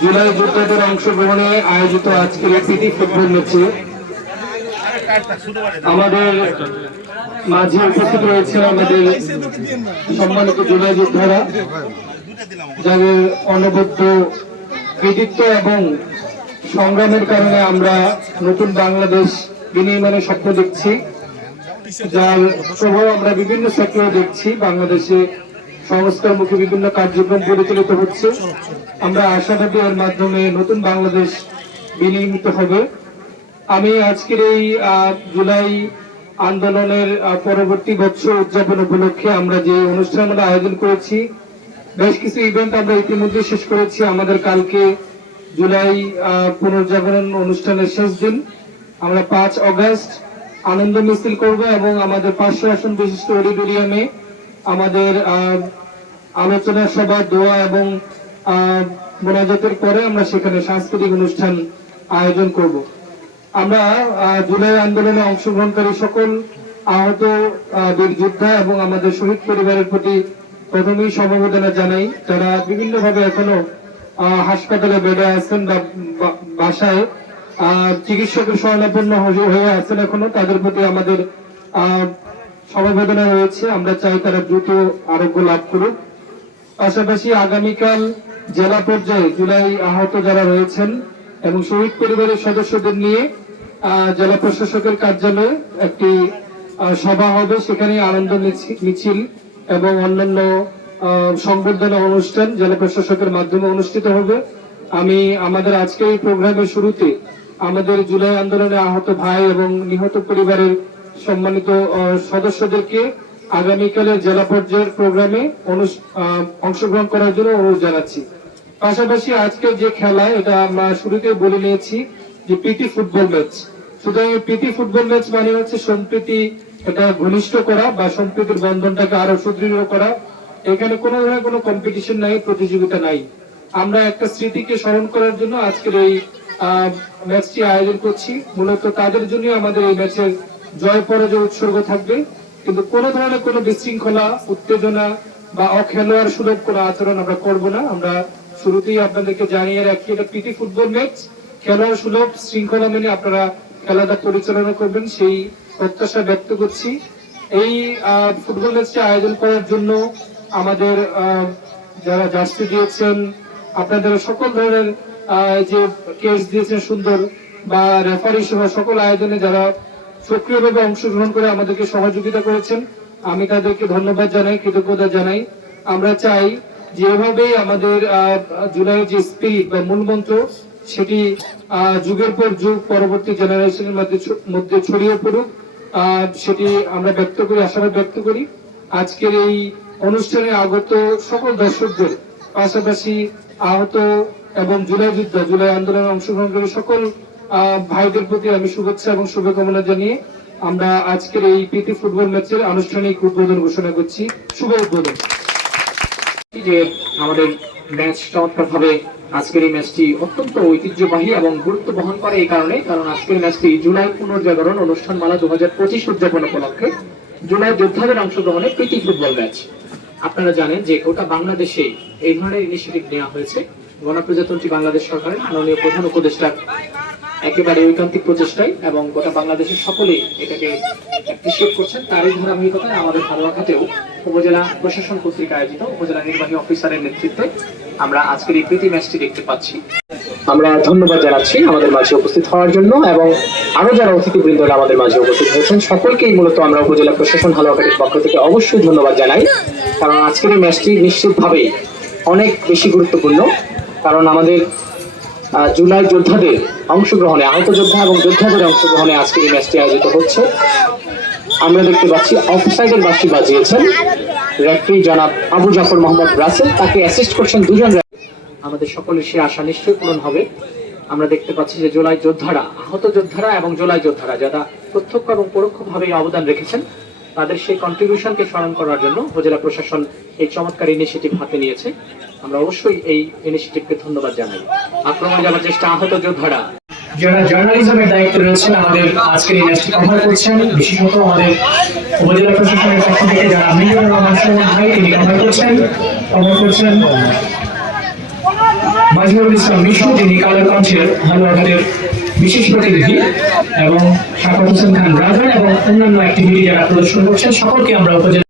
জুলাই যোদ্ধাদের অংশগ্রহণে আয়োজিত আজকের ফুটবল ম্যাচে আমাদের মাঝে উপস্থিত আমাদের সম্মানিত যোদ্ধারা, যাদের অনবদ্য কৃতিত্ব এবং সংগ্রামের কারণে আমরা নতুন বাংলাদেশ বিনির্মাণের স্বপ্ন দেখছি। যার প্রভাব আমরা বিভিন্ন সেক্টরে দেখছি, বাংলাদেশে সংস্কারমুখী বিভিন্ন কার্যক্রম পরিচালিত হচ্ছে। আমরা আশাবাদী এর মাধ্যমে নতুন বাংলাদেশ বিনির্মিত হবে। আমি আজকের এই জুলাই আন্দোলনের পরবর্তী বছর উদযাপন উপলক্ষে আমরা যে অনুষ্ঠান আমরা আয়োজন করেছি, বেশ কিছু ইভেন্ট আমরা ইতিমধ্যে শেষ করেছি। আমাদের কালকে জুলাই পুনর্জাগরণ অনুষ্ঠানের শেষ দিন। আমরা পাঁচ অগস্ট আনন্দ মিছিল করব এবং আমাদের পাঁচশো আসন বিশিষ্ট অডিটোরিয়ামে আমাদের আলোচনা সভা, দোয়া এবং মোনাজাতের পরে আমরা সেখানে সাংস্কৃতিক অনুষ্ঠান আয়োজন করব। আমরা জুলাই আন্দোলনে অংশগ্রহণকারী সকল আহত বীর যোদ্ধা এবং আমাদের শহীদ পরিবারের প্রতি প্রথমেই সমবেদনা জানাই। যারা বিভিন্নভাবে এখনও হাসপাতালে বেডে আছেন বা বাসায় চিকিৎসকের শরণাপন্ন হয়ে আছেন এখনও, তাদের প্রতি আমাদের সমবেদনা রয়েছে। আমরা চাই তারা দ্রুত আরোগ্য লাভ করুক। পাশাপাশি আগামীকাল জেলা পর্যায়ে জুলাই আহত যারা রয়েছেন এবং শহীদ পরিবারের সদস্যদের নিয়ে জেলা প্রশাসকের কার্যালয়ে একটি সভা হবে। সেখানে আনন্দ মিছি- মিছিল এবং অন্যান্য সংবর্ধনা অনুষ্ঠান জেলা প্রশাসকের মাধ্যমে অনুষ্ঠিত হবে। আমি আমাদের আজকের এই প্রোগ্রামের শুরুতে আমাদের জুলাই আন্দোলনে আহত ভাই এবং নিহত পরিবারের সম্মানিত সদস্যদেরকে আগামীকালের জেলা পর্যায়ের প্রোগ্রামে অংশগ্রহণ করার জন্য অনুরোধ জানাচ্ছি। পাশাপাশি আজকের যে খেলা, এটা আমরা শুরুতে বলে নিয়েছি যে প্রীতি ফুটবল ম্যাচ। সুতরাং প্রীতি ফুটবল ম্যাচ মানে হচ্ছে সম্প্রীতি, এটা ঘনিষ্ঠ করা বা সম্প্রীতির বন্ধনটাকে আরও সুদৃঢ় করা। এখানে কোনো ধরনের কোনো কম্পিটিশন নাই, প্রতিযোগিতা নাই। আমরা একটা স্মৃতিকে স্মরণ করার জন্য আজকের এই ম্যাচটি আয়োজন করছি। মূলত তাদের জন্য আমাদের এই ম্যাচের জয় পরাজয় উৎসর্গ থাকবে। কিন্তু কোন ধরনের কোনো বিশৃঙ্খলা, উত্তেজনা বা অখেলোয়াড় সুলভ কোনো আচরণ আমরা করব না। আমরা শুরুতেই আপনাদেরকে জানিয়ে রাখি, এটা প্রীতি ফুটবল ম্যাচ। খেলোয়াড় সুলভ শৃঙ্খলা মেনে আপনারা খেলাটা পরিচালনা করবেন, সেই প্রত্যাশা ব্যক্ত করছি। এই ফুটবল ম্যাচটি আয়োজন করার জন্য আমাদের যারা জার্সি দিয়েছেন, আপনাদের সকল ধরনের যে কেস দিয়েছেন সুন্দর, বা রেফারি সহ সকল আয়োজনে যারা সক্রিয়ভাবে অংশগ্রহণ করে আমাদেরকে সহযোগিতা করেছেন। আমি তাদেরকে ধন্যবাদ জানাই কৃতজ্ঞতা জানাই। আমরা চাই যে এভাবেই আমাদের আহ, জুলাই যে স্পিরিট বা মূলমন্ত্র সেটি যুগের পর যুগ পরবর্তী জেনারেশনের মধ্যে ছড়িয়ে পড়ুক। সেটি আমরা ব্যক্ত করি আশাবাদ ব্যক্ত করি। আজকের এই অনুষ্ঠানে আগত সকল দর্শকদের পাশাপাশি আহত এবং জুলাই যুদ্ধ জুলাই আন্দোলনে অংশগ্রহণকারী সকল ভাইদের প্রতি আমি শুভেচ্ছা এবং শুভকামনা জানিয়ে আমরা আজকের এই প্রীতি ফুটবল ম্যাচের আনুষ্ঠানিক উদ্বোধন ঘোষণা করছি। শুভ উদ্বোধন। যে আমাদের ম্যাচ চমৎকার ভাবে আজকের এই ম্যাচটি অত্যন্ত ঐতিহ্যবাহী এবং গুরুত্ব বহন করে এই কারণে, কারণ আজকের ম্যাচটি জুলাই পুনর্জাগরণ অনুষ্ঠান মালা দু হাজার পঁচিশ উদযাপন উপলক্ষে জুলাই যোদ্ধাদের অংশগ্রহণে প্রীতি ফুটবল ম্যাচ। আপনারা জানেন যে গোটা বাংলাদেশে এই ধরনের ইনিশিয়েটিভ নেওয়া হয়েছে। গণপ্রজাতন্ত্রী বাংলাদেশ সরকারের মাননীয় প্রধান উপদেষ্টার একেবারে ঐকান্তিক প্রচেষ্টায় এবং গোটা বাংলাদেশের সকলেই এটাকে অ্যাপ্রিসিয়েট করছেন। তারই ধারাবাহিকতায় আমাদের হালুয়াঘাটেও উপজেলা প্রশাসন কর্তৃক আয়োজিত উপজেলা নির্বাহী অফিসারের নেতৃত্বে আমরা আজকের এই প্রীতি ম্যাচটি দেখতে পাচ্ছি। আমরা ধন্যবাদ জানাচ্ছি আমাদের মাঝে উপস্থিত হওয়ার জন্য এবং আরও যারা অতিথিবৃন্দরা আমাদের মাঝে উপস্থিত হয়েছেন, সকলকেই মূলত আমরা উপজেলা প্রশাসন হালুয়াঘাটের পক্ষ থেকে অবশ্যই ধন্যবাদ জানাই। কারণ আজকের এই ম্যাচটি নিশ্চিতভাবেই অনেক বেশি গুরুত্বপূর্ণ। কারণ আমাদের জুলাই যোদ্ধাদের অংশগ্রহণে, আহত যোদ্ধা এবং যোদ্ধাদের অংশগ্রহণে আজকের এই ম্যাচটি আয়োজিত হচ্ছে। আমরা দেখতে পাচ্ছি, অফসাইডের বাসি বাজিয়েছেন রেফারি জনাব আবু জাফর মোহাম্মদ রাসেল। তাকে অ্যাসিস্ট করছেন দুজন। আমাদের সকলের সে আশা নিশ্চয়ই পূরণ হবে। আমরা দেখতে পাচ্ছি যে জুলাই যোদ্ধারা, আহত যোদ্ধারা এবং জুলাই যোদ্ধারা যারা প্রত্যক্ষ এবং পরোক্ষভাবে অবদান রেখেছেন, তাদের সেই কন্ট্রিবিউশনকে স্মরণ করার জন্য উপজেলা প্রশাসন এই চমৎকার ইনিশিয়েটিভ হাতে নিয়েছে। আমরা অবশ্যই এই ইনিশিয়েটিভকে ধন্যবাদ জানাই। আক্রমণে যাওয়ার চেষ্টা আহত যোদ্ধারা। যারা জার্নালিজমের দায়িত্বে রয়েছেন, আমাদের আজকের এই ম্যাচটি কভার করছেন। বিশেষত আমাদের উপজেলা প্রশাসনের পক্ষ থেকে যারা মিলিয়ন রহমান ভাই, তিনি কভার করছেন কভার করছেন। মাজহারুল ইসলাম মিশু যিনি কালের কণ্ঠের হালুয়াঘাটের বিশেষ প্রতিনিধি এবং শাফাত হোসেন খান রাজন এবং অন্যান্য অ্যাক্টিভিটি যারা প্রদর্শন করছেন, সকলকে আমরা উপজেলা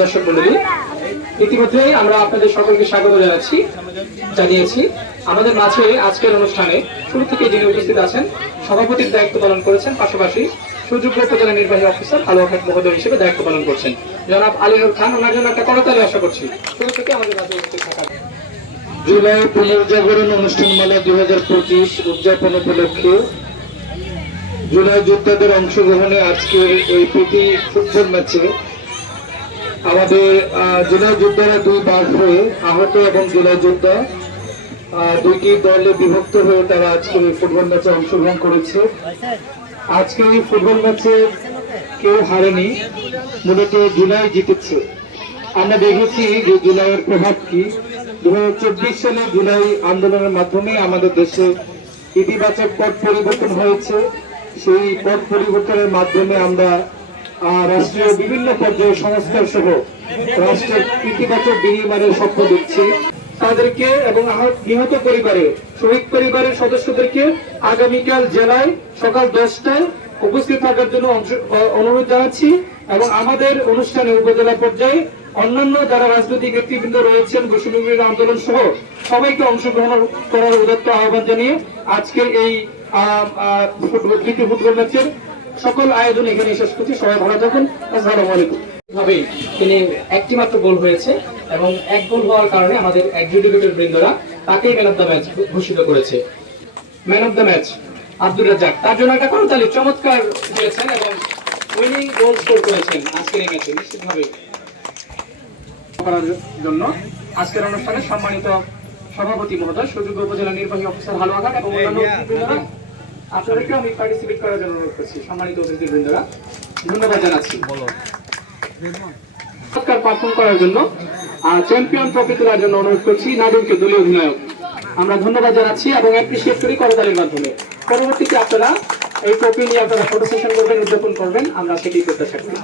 দর্শক মন্ডলী, ইতিমধ্যে আমরা আপনাদের সকলকে স্বাগত জানাচ্ছি, জানিয়েছি। আমাদের মাঝে আজকের অনুষ্ঠানে শুরু থেকে যিনি উপস্থিত আছেন, সভাপতির দায়িত্ব পালন করেছেন, পাশাপাশি সুযোগ্য উপজেলা নির্বাহী অফিসার আলোহাট মহোদয় হিসেবে দায়িত্ব পালন করছেন। জনাব আলিনুর খান, ওনার জন্য একটা করতালি আশা করছি। শুরু থেকে আমাদের মাঝে উপস্থিত থাকার জুলাই পুনর্জাগরণ অনুষ্ঠানমালা দুই হাজার পঁচিশ উদযাপন উপলক্ষে জুলাই যোদ্ধাদের অংশগ্রহণে আজকে এই প্রীতি ফুটবল ম্যাচে আমাদের যোদ্ধারা দুই ভাগ হয়ে, আহত এবং যোদ্ধা দুইটি দলে বিভক্ত হয়ে তারা আজকে এই ফুটবল ম্যাচে অংশগ্রহণ করেছে। আজকে এই ফুটবল ম্যাচে কেউ হারেনি, মূলত জুলাই জিতেছে। আমরা দেখেছি যে জুলাইয়ের প্রভাব কি। দু হাজার চব্বিশ সালে জুলাই আন্দোলনের মাধ্যমে আমাদের দেশে ইতিবাচক পথ পরিবর্তন হয়েছে। সেই পথ পরিবর্তনের মাধ্যমে আমরা রাষ্ট্রীয় বিভিন্ন পর্যায়ে সংস্কার সহ রাষ্ট্রের ইতিবাচক বিনিময়ের স্বপ্ন দেখছি। তাদেরকে এবং নিহত পরিবারের শহীদ পরিবারের সদস্যদেরকে আগামীকাল জেলায় সকাল দশটায় উপস্থিত থাকার জন্য অনুরোধ জানাচ্ছি এবং আমাদের অনুষ্ঠানে উপজেলা পর্যায়ে অন্যান্য যারা রাজনৈতিক ব্যক্তিবৃন্দ রয়েছেন বৈষম্য আন্দোলন সহ সবাইকে অংশগ্রহণ করার উদাত্ত আহ্বান জানিয়ে আজকের এই ফুটবল ম্যাচের সকল আয়োজন এখানে শেষ করছি। সবাই ভালো থাকুন। আসসালামু আলাইকুম। ভাবে তিনি একটি মাত্র গোল হয়েছে এবং এক গোল হওয়ার কারণে আমাদের এক্সিকিউটিভ বৃন্দরা তাকেই ম্যান অফ দ্য ম্যাচ ঘোষিত করেছে। Man of the match Abdul Razzak. তার জন্য একটা করতালি, চমৎকার হয়েছেন এবং উইনিং গোল স্কোর করেছেন আজকের এই ম্যাচে নিশ্চিতভাবে। করার জন্য আজকের অনুষ্ঠানে সম্মানিত সভাপতি মহোদয়, সুযোগ্য উপজেলা নির্বাহী অফিসার হালুয়াঘাট এবং অন্যান্য আপনাদেরকে আমি পার্টিসিপেট করার জন্য অনুরোধ করছি সম্মানিত অতিথিবৃন্দরা। ধন্যবাদ জানাচ্ছি। চমৎকার পারফর্ম করার জন্য। চ্যাম্পিয়ন ট্রফি তোলার জন্য অনুরোধ করছি নাদিমকে দলীয় অধিনায়ক। আমরা ধন্যবাদ জানাচ্ছি এবং অ্যাপ্রিসিয়েট করি করতালির মাধ্যমে। পরবর্তীতে আপনারা এই ট্রফি নিয়ে আপনারা ফটো সেশন করবেন, উদ্যাপন করবেন। আমরা সেটি প্রত্যাশা করি।